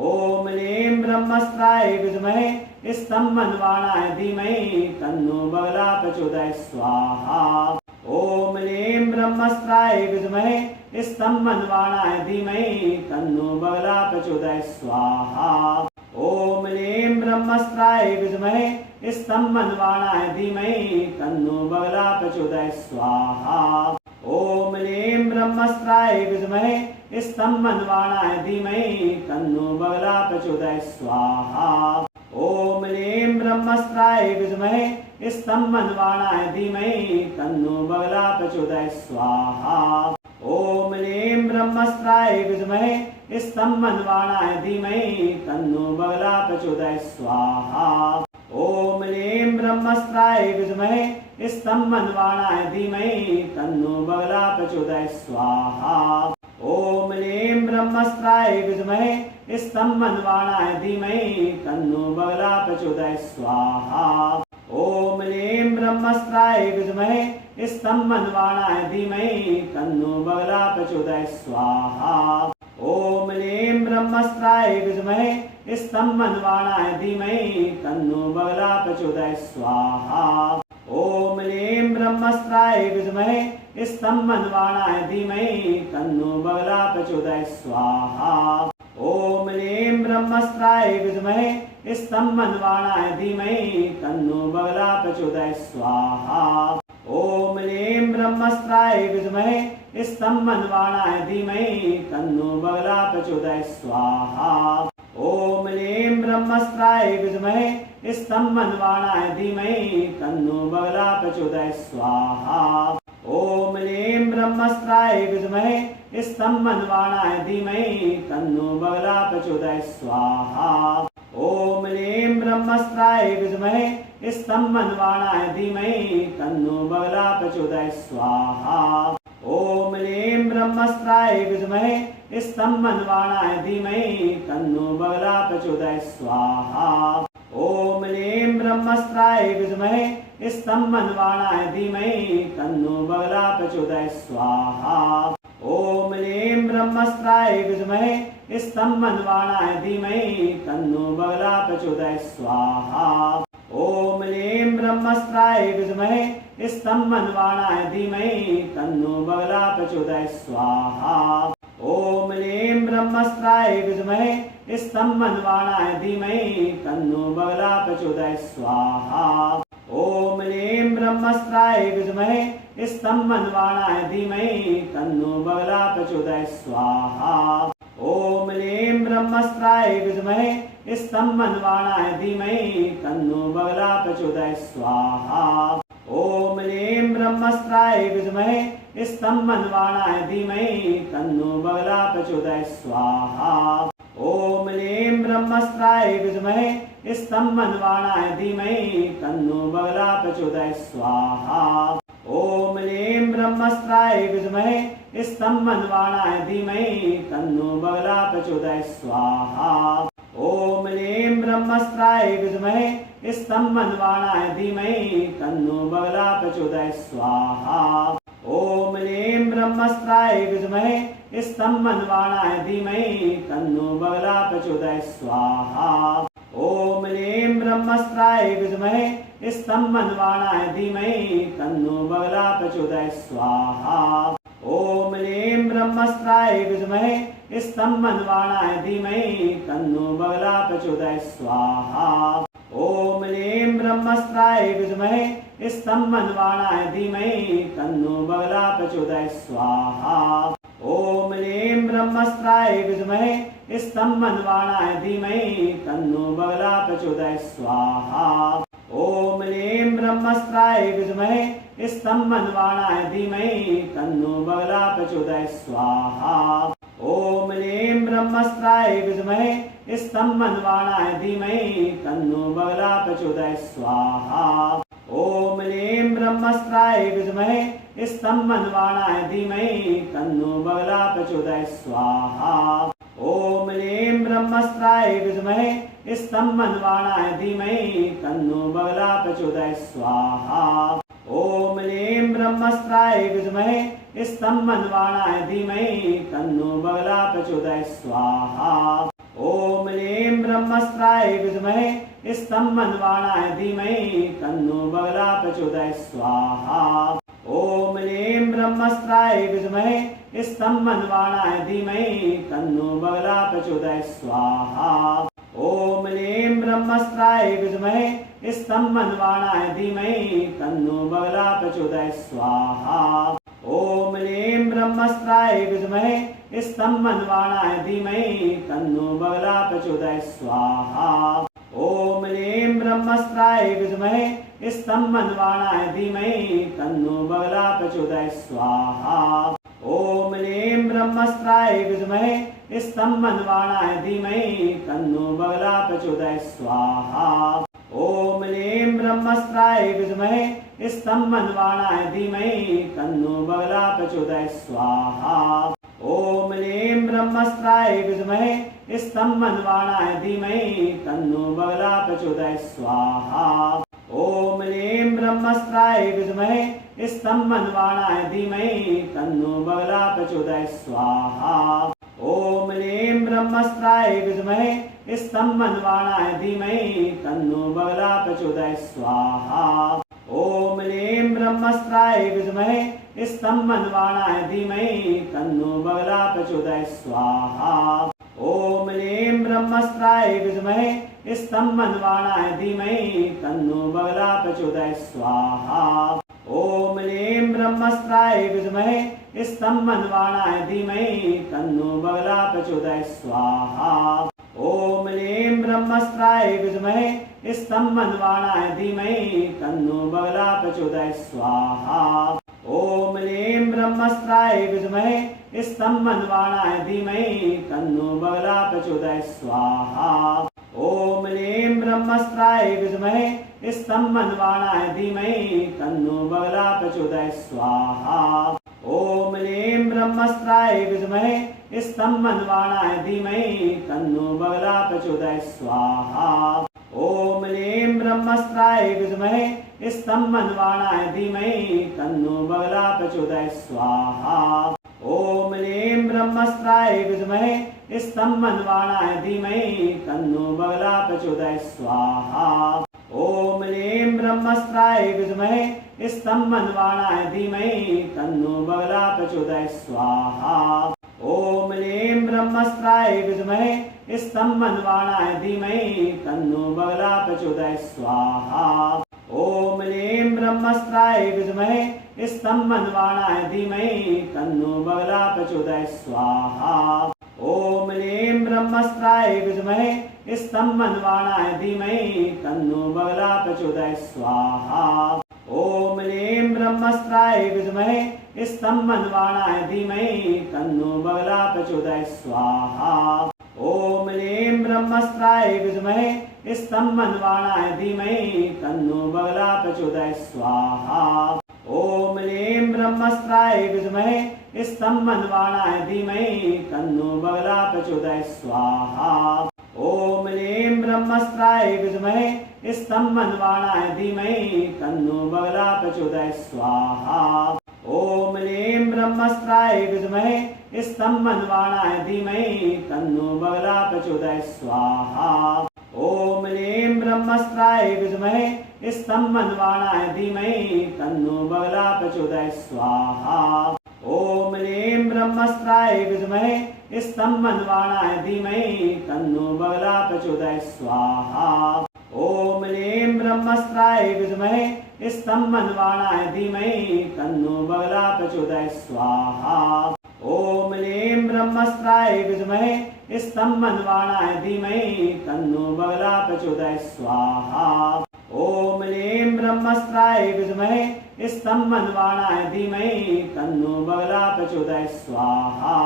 ओम लीं ब्रह्मस्त्राय विद्महे स्तम्भन्वाणाय धीमहि तन्नो बगला प्रचोदयात् स्वाहा। ओम लीं ब्रह्मस्त्राय विद्महे स्तम्भन्वाणाय धीमहि तन्नो बगला प्रचोदयात् स्वाहा। ओम लीं ब्रह्मस्त्राय विद्महे स्तम्भन्वाणाय धीमहि तन्नो बगला प्रचोदयात् स्वाहा। ओम लीं ब्रह्मस्त्राय विद्महे स्तम्भन्वाणाय धीमहि तन्नो बगला प्रचोदयात् स्वाहा। ओम लीं ब्रह्मस्त्राय विद्महे स्तम्भन्वाणाय धीमहि तन्नो बगला प्रचोदयात् स्वाहा। ओम लीं ब्रह्मस्त्राय विद्महे स्तम्भन्वाणाय धीमहि तन्नो बगला प्रचोदयात् स्वाहा। ओम लीं ब्रह्मस्त्राय विद्महे स्तम्भन्वाणाय धीमहि तन्नो बगला प्रचोदयात् स्वाहा। ओम लीं ब्रह्मस्त्राय विद्महे स्तम्भन्वाणाय धीमहि तन्नो बगला प्रचोदयात् स्वाहा। ओम लीं ब्रह्मस्त्राय विद्महे स्तम्भन्वाणाय धीमहि तन्नो बगला प्रचोदयात् स्वाहा। ओम लीं ब्रह्मस्त्राय विद्महे स्तम्भन्वाणाय धीमहि तन्नो बगला प्रचोदयात् स्वाहा। ओम लीं ब्रह्मस्त्राय विद्महे स्तम्भन्वाणाय धीमहि तन्नो बगला प्रचोदयात् स्वाहा। ओम लीं ब्रह्मस्त्राय विद्महे स्तम्भन्वाणाय धीमहि तन्नो बगला प्रचोदयात् स्वाहा। ओम लीं ब्रह्मस्त्राय विद्महे स्तम्भन्वाणाय धीमहि तन्नो बगला प्रचोदयात् स्वाहा। ओम लीं ब्रह्मस्त्राय विद्महे स्तम्भन्वाणाय धीमहि तन्नो बगला प्रचोदयात् स्वाहा। ओम लीं ब्रह्मस्त्राय विद्महे स्तम्भन्वाणाय धीमहि तन्नो बगला प्रचोदयात् स्वाहा। ओम लीं ब्रह्मस्त्राय विद्महे स्तम्भन्वाणाय धीमहि तन्नो बगला प्रचोदयात् स्वाहा। ओम लीं ब्रह्मस्त्राय विद्महे स्तम्भन्वाणाय धीमहि तन्नो बगला प्रचोदयात् स्वाहा। ओम लीं ब्रह्मस्त्राय विद्महे स्तम्भन्वाणाय धीमहि तन्नो बगला प्रचोदयात् स्वाहा। ओम लीं ब्रह्मस्त्राय विद्महे स्तम्भन्वाणाय धीमहि तन्नो बगला प्रचोदयात् स्वाहा। ओम लीं ब्रह्मस्त्राय विद्महे स्तम्भन्वाणाय धीमहि तन्नो बगला प्रचोदयात् स्वाहा। ओम लीं ब्रह्मस्त्राय विद्महे स्तम्भन्वाणाय धीमहि तन्नो बगला प्रचोदयात् स्वाहा। ओम लीं ब्रह्मस्त्राय विद्महे स्तम्भन्वाणाय धीमहि तन्नो बगला प्रचोदयात् स्वाहा। ओम लीं ब्रह्मस्त्राय विद्महे स्तम्भन्वाणाय धीमहि तन्नो बगला प्रचोदयात् स्वाहा। ओम लीं ब्रह्मस्त्राय विद्महे स्तम्भन्वाणाय धीमहि तन्नो बगला प्रचोदयात् स्वाहा। ओम लीं ब्रह्मस्त्राय विद्महे स्तम्भन्वाणाय धीमहि तन्नो बगला प्रचोदयात् स्वाहा। ओम लीं ब्रह्मस्त्राय विद्महे स्तम्भन्वाणाय धीमहि तन्नो बगला प्रचोदयात् स्वाहा। ओम लीं ब्रह्मस्त्राय विद्महे स्तम्भन्वाणाय धीमहि तन्नो बगला प्रचोदयात् स्वाहा। ओम लीं ब्रह्मस्त्राय विद्महे स्तम्भन्वाणाय धीमहि तन्नो बगला प्रचोदयात् स्वाहा। ओम लीं ब्रह्मस्त्राय विद्महे स्तम्भन्वाणाय धीमहि तन्नो बगला प्रचोदयात् स्वाहा। ओम लीं ब्रह्मस्त्राय विद्महे स्तम्भन्वाणाय धीमहि तन्नो बगला प्रचोदयात् स्वाहा। ओम लीं ब्रह्मस्त्राय विद्महे स्तम्भन्वाणाय धीमहि तन्नो बगला प्रचोदयात् स्वाहा। ओम लीं ब्रह्मस्त्राय विद्महे स्तम्भन्वाणाय धीमहि तन्नो बगला प्रचोदयात् स्वाहा। ओम लीं ब्रह्मस्त्राय विद्महे स्तम्भन्वाणाय धीमहि तन्नो बगला प्रचोदयात् स्वाहा। ओम लीं ब्रह्मस्त्राय विद्महे स्तम्भन्वाणाय धीमहि तन्नो बगला प्रचोदयात् स्वाहा। ओम लीं ब्रह्मस्त्राय विद्महे स्तम्भन्वाणाय धीमहि तन्नो बगला प्रचोदयात् स्वाहा। ओम लीं ब्रह्मस्त्राय विद्महे स्तम्भन्वाणाय धीमहि तन्नो बगला प्रचोदयात् स्वाहा। ओम लीं ब्रह्मस्त्राय विद्महे स्तम्भन्वाणाय धीमहि तन्नो बगला प्रचोदयात् स्वाहा। ओम ब्रह्मस्त्राय विद्महे स्तम्भन्वाणाय धीमहि तन्नो बगला प्रचोदयात् स्वाहा। ओम लीं ब्रह्मस्त्राय विद्महे स्तम्भन्वाणाय धीमहि तन्नो बगला प्रचोदयात् स्वाहा। ओम लीं ब्रह्मस्त्राय विद्महे स्तम्भन्वाणाय धीमहि तन्नो बगला प्रचोदयात् स्वाहा। ओम लीं ब्रह्मस्त्राय विद्महे स्तम्भन्वाणाय धीमहि तन्नो बगला प्रचोदयात् स्वाहा। ओम लीं ब्रह्मस्त्राय विद्महे स्तम्भन्वाणाय धीमहि तन्नो बगला प्रचोदयात् स्वाहा। ओम लीं ब्रह्मस्त्राय विद्महे स्तम्भन्वाणाय धीमहि तन्नो बगला प्रचोदयात् स्वाहा। ओम लीं ब्रह्मस्त्राय विद्महे स्तम्भन्वाणाय धीमहि तन्नो बगला प्रचोदयात् स्वाहा। ओम लीं ब्रह्मस्त्राय विद्महे स्तम्भन्वाणाय धीमहि तन्नो बगला प्रचोदयात् स्वाहा। ओम लीं ब्रह्मस्त्राय विद्महे स्तम्भन्वाणाय धीमहि तन्नो बगला प्रचोदयात् स्वाहा। ओम लीं ब्रह्मस्त्राय विद्महे स्तम्भन्वाणाय धीमहि तन्नो बगला प्रचोदयात् स्वाहा। ओम लीं ब्रह्मस्त्राय विद्महे स्तम्भन्वाणाय धीमहि तन्नो बगला प्रचोदयात् स्वाहा। ओम लीं ब्रह्मस्त्राय विद्महे स्तम्भन्वाणाय धीमहि तन्नो बगला प्रचोदयात् स्वाहा। ओम लीं ब्रह्मस्त्राय विद्महे स्तम्भन्वाणाय धीमहि तन्नो बगला प्रचोदयात् स्वाहा। ओम लीं ब्रह्मस्त्राय विद्महे स्तम्भन्वाणाय धीमहि तन्नो बगला प्रचोदयात् स्वाहा। ओम लीं ब्रह्मस्त्राय विद्महे स्तम्भन्वाणाय धीमहि तन्नो बगला प्रचोदयात् स्वाहा। ओम लीं ब्रह्मस्त्राय विद्महे स्तम्भन्वाणाय धीमहि तन्नो बगला प्रचोदयात् स्वाहा। ओम लीं ब्रह्मस्त्राय विद्महे स्तम्भन्वाणाय धीमहि तन्नो बगला प्रचोदयात् स्वाहा। ओम लीं ब्रह्मस्त्राय विद्महे स्तम्भन्वाणाय धीमहि तन्नो बगला प्रचोदयात् स्वाहा। ओम लीं ब्रह्मस्त्राय विद्महे स्तम्भन्वाणाय धीमहि तन्नो बगला प्रचोदयात् स्वाहा। ओम लीं ब्रह्मस्त्राय विद्महे स्तम्भन्वाणाय धीमहि तन्नो बगला प्रचोदयात् स्वाहा। ओम लीं ब्रह्मस्त्राय विद्महे स्तम्भन्वाणाय धीमहि तन्नो बगला प्रचोदयात् स्वाहा। ओम लीं ब्रह्मस्त्राय विद्महे स्तम्भन्वाणाय धीमहि तन्नो बगला प्रचोदयात् स्वाहा। ओम लीं ब्रह्मस्त्राय विद्महे स्तम्भन्वाणाय धीमहि तन्नो बगला प्रचोदयात् स्वाहा। ओम लीं ब्रह्मस्त्राय विद्महे स्तम्भन्वाणाय धीमहि तन्नो बगला प्रचोदयात् स्वाहा। ओम लीं ब्रह्मस्त्राय विद्महे स्तम्भन्वाणाय धीमहि तन्नो बगला प्रचोदयात् स्वाहा। ओम लीं ब्रह्मस्त्राय विद्महे स्तम्भन्वाणाय धीमहि तन्नो बगला प्रचोदयात् स्वाहा। ओम लीं ब्रह्मस्त्राय विद्महे स्तम्भन्वाणाय धीमहि तन्नो बगला प्रचोदयात् स्वाहा। ओम लीं ब्रह्मस्त्राय विद्महे स्तम्भन्वाणाय धीमहि तन्नो बगला प्रचोदयात् स्वाहा। ओम लीं ब्रह्मस्त्राय विद्महे स्तम्भन्वाणाय धीमहि तन्नो बगला प्रचोदयात् स्वाहा। ओम लीं ब्रह्मस्त्राय विद्महे स्तम्भन्वाणाय धीमहि तन्नो बगला प्रचोदयात् स्वाहा। ओम लीं ब्रह्मस्त्राय विद्महे स्तम्भन्वाणाय धीमहि तन्नो बगला प्रचोदयात् स्वाहा। ओम लीं ब्रह्मस्त्राय विद्महे स्तम्भन्वाणाय धीमहि तन्नो बगला प्रचोदयात् स्वाहा। ओम लीं ब्रह्मस्त्राय विद्महे स्तम्भन्वाणाय धीमहि तन्नो बगला प्रचोदयात् स्वाहा।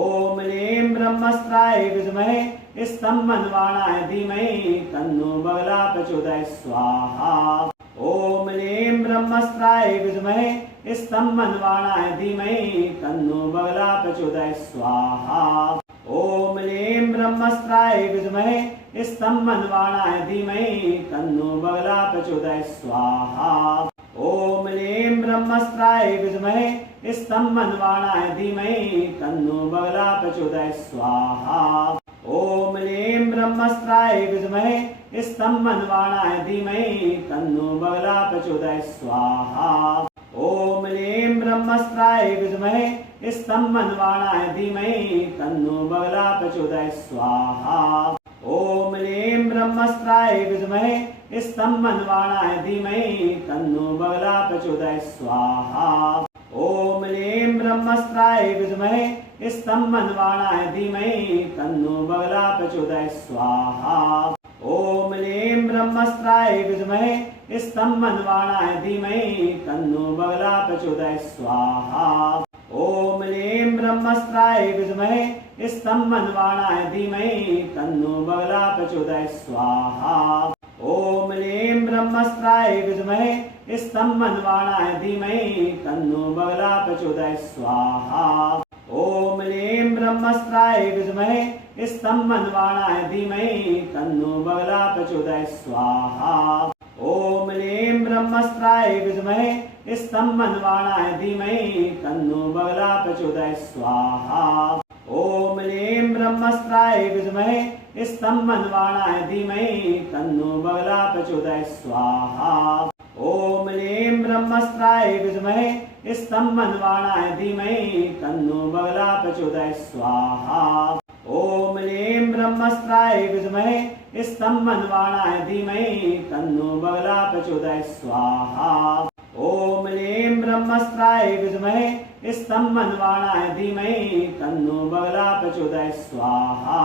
ओम लीं ब्रह्मस्त्राय विद्महे स्तम्भन्वाणाय धीमहि तन्नो बगला प्रचोदयात् स्वाहा। ओम लीं ब्रह्मस्त्राय विद्महे स्तम्भन्वाणाय धीमहि तन्नो बगला प्रचोदयात् स्वाहा। ओम लीं ब्रह्मस्त्राय विद्महे स्तम्भन्वाणाय धीमहि तन्नो बगला प्रचोदयात् स्वाहा। ओम लीं ब्रह्मस्त्राय विद्महे स्तम्भन्वाणाय धीमहि तन्नो बगला प्रचोदयात् स्वाहा। ओम लीं ब्रह्मस्त्राय ब्रह्मस्त्राय विद्महे स्तम्भन्वाणाय धीमहि तन्नो बगला प्रचोदयात् स्वाहा। ॐ लीं ब्रह्मस्त्राय विद्महे स्तम्भन्वाणाय धीमहि तन्नो बगला प्रचोदयात् स्वाहा। ॐ लीं ब्रह्मस्त्राय विद्महे स्तम्भन्वाणाय धीमहि तन्नो बगला प्रचोदयात् स्वाहा। ॐ लीं ब्रह्मस्त्राय विद्महे स्तम्भन्वाणाय धीमहि तन्नो बगला प्रचोदयात् स्वाहा। ॐ लीं ब्रह्मस्त्राय विद्महे स्तम्भन्वाणाय धीमहि तन्नो बगला प्रचोदयात् स्वाहा। ॐ लीं ब्रह्मस्त्राय विद्महे स्तम्भन्वाणाय धीमहि तन्नो बगला प्रचोदयात् स्वाहा। ॐ लीं ब्रह्मस्त्राय विद्महे स्तम्भन्वाणाय धीमहि तन्नो बगला प्रचोदयात् स्वाहा। ॐ लीं ब्रह्मस्त्राय विद्महे स्तम्भन्वाणाय धीमहि तन्नो बगला प्रचोदयात् स्वाहा। ॐ लीं ब्रह्मस्त्राय विद्महे स्तम्भन्वाणाय धीमहि तन्नो बगला प्रचोदयात् स्वाहा। ॐ लीं ब्रह्मस्त्राय विद्महे स्तम्भन्वाणाय धीमहि तन्नो बगला प्रचोदयात् स्वाहा। ॐ लीं ब्रह्मस्त्राय विद्महे स्तम्भन्वाणाय धीमहि तन्नो बगला प्रचोदयात् स्वाहा। ॐ लीं ब्रह्मस्त्राय विद्महे स्तम्भन्वाणाय धीमहि तन्नो बगला प्रचोदयात् स्वाहा। ॐ लीं ब्रह्मस्त्राय विद्महे स्तम्भन्वाणाय धीमहि तन्नो बगला प्रचोदयात् स्वाहा।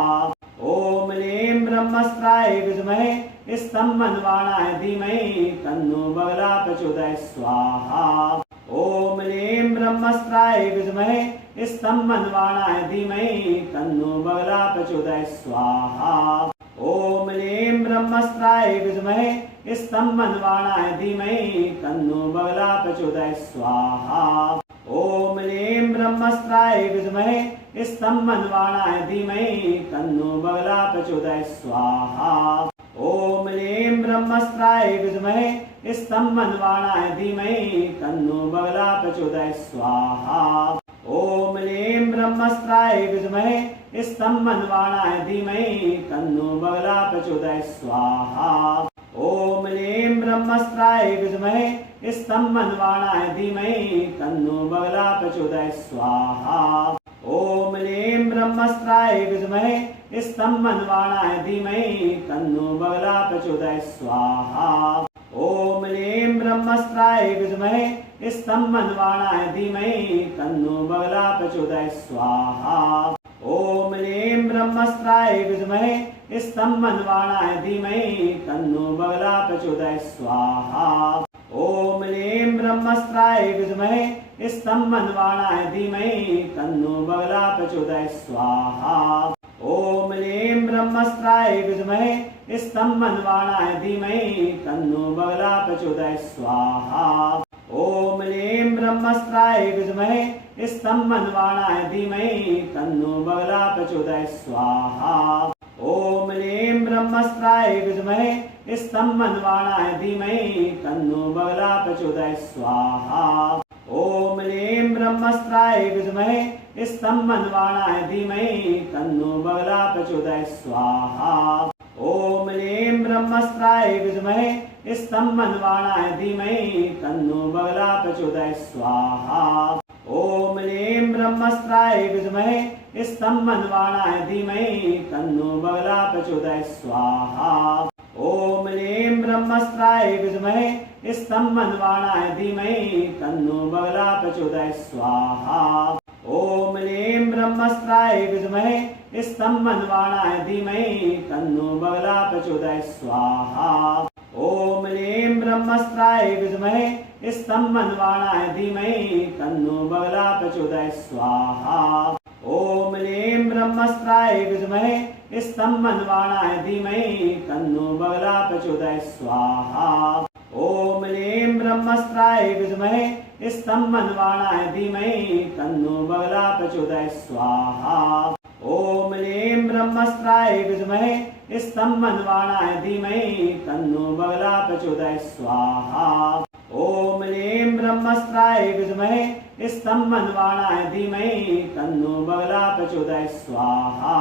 ॐ लीं ब्रह्मस्त्राय विद्महे स्तम्भन्वाणाय धीमहि तन्नो बगला प्रचोदयात् स्वाहा। ॐ लीं ब्रह्मस्त्राय विद्महे स्तम्भन्वाणाय धीमहि तन्नो बगला प्रचोदयात् स्वाहा। ॐ लीं ब्रह्मस्त्राय विद्महे स्तम्भन्वाणाय धीमहि तन्नो बगला प्रचोदयात् स्वाहा। ॐ लीं ब्रह्मस्त्राय विद्महे स्तम्भन्वाणाय धीमहि तन्नो बगला प्रचोदयात् स्वाहा। ॐ लीं ब्रह्मस्त्राय विद्महे स्तम्भन्वाणाय धीमहि तन्नो बगला प्रचोदयात् स्वाहा। ॐ लीं ब्रह्मस्त्राय विद्महे स्तम्भन्वाणाय धीमहि तन्नो बगला प्रचोदयात् स्वाहा। ॐ लीं ब्रह्मस्त्राय विद्महे स्तम्भन्वाणाय धीमहि तन्नो बगला प्रचोदयात् स्वाहा। ॐ लीं ब्रह्मस्त्राय विद्महे स्तम्भन्वाणाय धीमहि तन्नो बगला प्रचोदयात् स्वाहा। ॐ लीं ब्रह्मस्त्राय विद्महे स्तम्भन्वाणाय धीमहि तन्नो बगला प्रचोदयात् स्वाहा। ॐ लीं ब्रह्मस्त्राय विद्महे स्तम्भन्वाणाय धीमहि तन्नो बगला प्रचोदयात् स्वाहा। ॐ लीं ब्रह्मस्त्राय विद्महे स्तम्भन्वाणाय धीमहि तन्नो बगला प्रचोदयात् स्वाहा। ॐ लीं ब्रह्मस्त्राय विद्महे स्तम्भन्वाणाय धीमहि तन्नो बगला प्रचोदयात् स्वाहा। ॐ लीं ब्रह्मस्त्राय विद्महे स्तम्भन्वाणाय धीमहि तन्नो बगला प्रचोदयात् स्वाहा। ॐ लीं ब्रह्मस्त्राय विद्महे स्तम्भन्वाणाय धीमहि तन्नो बगला प्रचोदयात् स्वाहा। ॐ लीं ब्रह्मस्त्राय विद्महे स्तम्भन्वाणाय धीमहि तन्नो बगला प्रचोदयात् स्वाहा। ॐ लीं ब्रह्मस्त्राय विद्महे स्तम्भन्वाणाय धीमहि तन्नो बगला प्रचोदयात् स्वाहा। ॐ लीं ब्रह्मस्त्राय विद्महे स्तम्भन्वाणाय धीमहि तन्नो बगला प्रचोदयात् स्वाहा। ॐ लीं ब्रह्मस्त्राय विद्महे स्तम्भन्वाणाय धीमहि तन्नो बगला प्रचोदयात् स्वाहा। ॐ लीं ब्रह्मस्त्राय विद्महे स्तम्भन्वाणाय धीमहि तन्नो बगला प्रचोदयात् स्वाहा। ॐ लीं ब्रह्मस्त्राय विद्महे स्तम्भन्वाणाय धीमहि तन्नो बगला प्रचोदयात् स्वाहा। ॐ लीं ब्रह्मस्त्राय विद्महे स्तम्भन्वाणाय धीमहि तन्नो बगला प्रचोदयात् स्वाहा। ॐ लीं ब्रह्मस्त्राय विद्महे स्तम्भन्वाणाय धीमहि तन्नो बगला प्रचोदयात् स्वाहा। ॐ लीं ब्रह्मस्त्राय विद्महे स्तम्भन्वाणाय धीमहि तन्नो बगला प्रचोदयात् स्वाहा। ॐ लीं ब्रह्मस्त्राय विद्महे स्तम्भन्वाणाय धीमहि तन्नो बगला प्रचोदयात् स्वाहा।